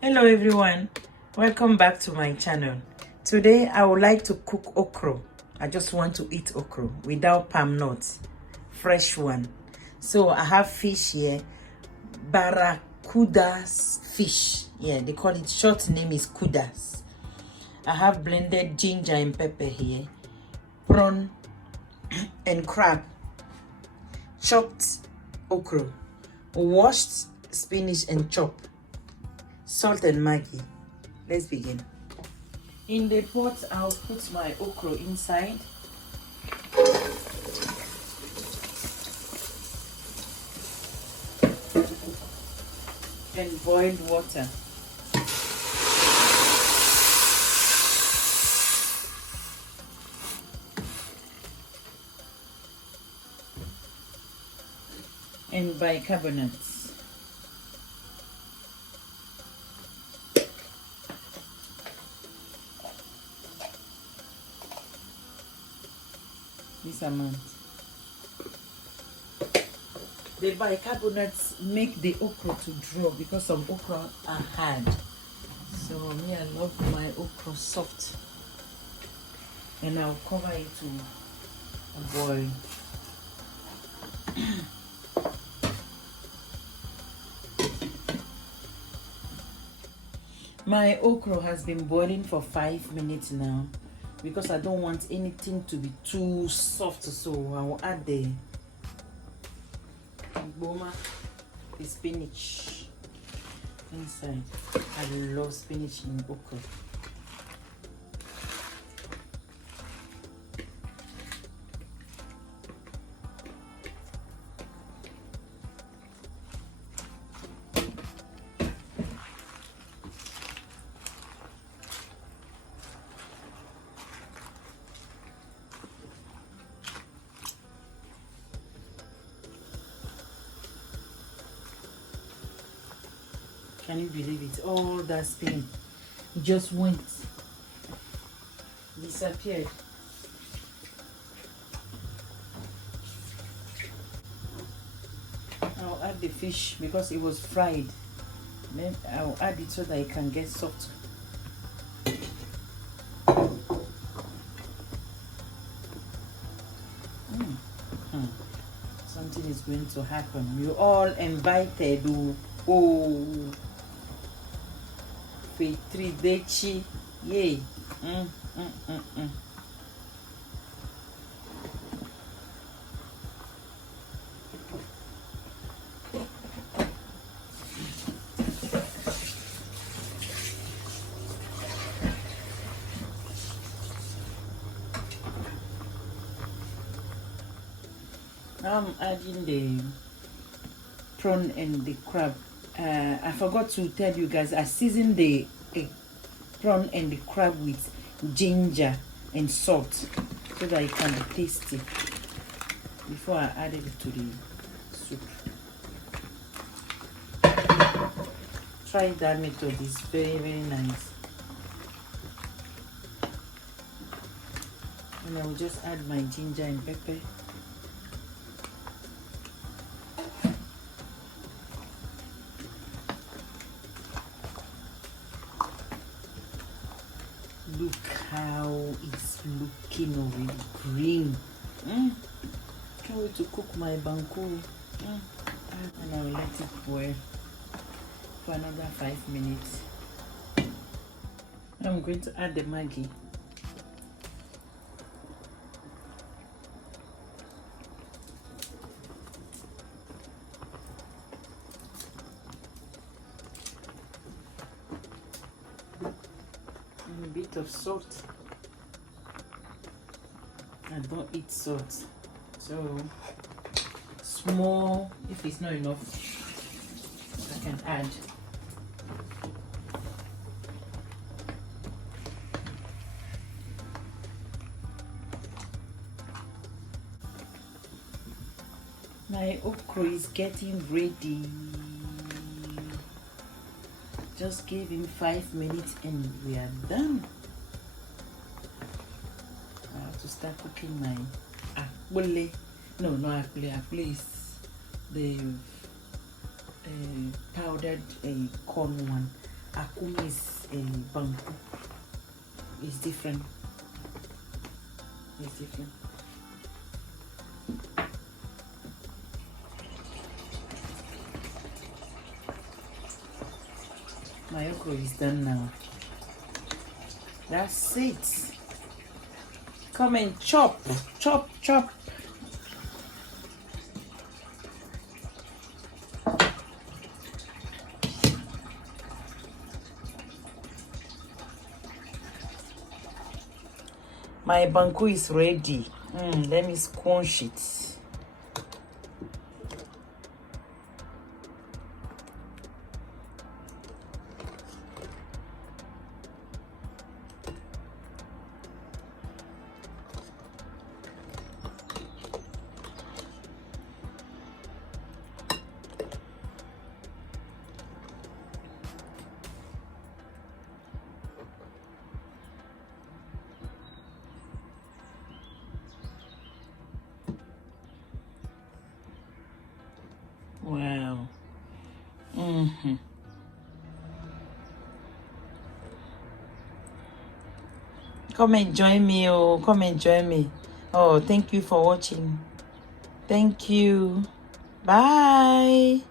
Hello everyone, welcome back to my channel. Today I would like to cook okro. I just want to eat okro without palm nuts, fresh one. So I have fish here, barracudas fish. Yeah, they call it, short name is kudas. I have blended ginger and pepper here, prawn and crab, chopped okro, washed spinach and chopped, salt and Maggi. Let's begin. In the pot, I'll put my okra inside. And boiled water. And bicarbonates. This amount. The bicarbonates make the okra to draw because some okra are hard. So me, I love my okra soft. And I'll cover it to boil. My okra has been boiling for 5 minutes now because I don't want anything to be too soft, so I will add the spinach inside. I love spinach in okra. Can you believe it? All that spinach just went, disappeared. I'll add the fish because it was fried. Then I'll add it so that it can get soft. Something is going to happen. You all invited. Oh, Petri Dechi. Yay. Now I'm adding the prawn and the crab. I forgot to tell you guys, I seasoned the prawn and the crab with ginger and salt so that it can be tasty before I added it to the soup. Try that method, it's very nice. And I will just add my ginger and pepper. Look how it's looking already green. Can't wait to cook my banku. And I will let it boil for another 5 minutes. I'm going to add the Maggi. And a bit of salt. I don't eat salt, so small. If it's not enough, I can add. My okra is getting ready. Just give him 5 minutes and we are done. I have to start cooking my akbole. No, not akbole. Akbole is the powdered corn one. akumis and banku. It's different. It's different. My okro is done now. That's it. Come and chop, chop, chop. My banku is ready. Let me squash it. Wow. Come and join me. Oh, come and join me. Oh, thank you for watching. Thank you. Bye.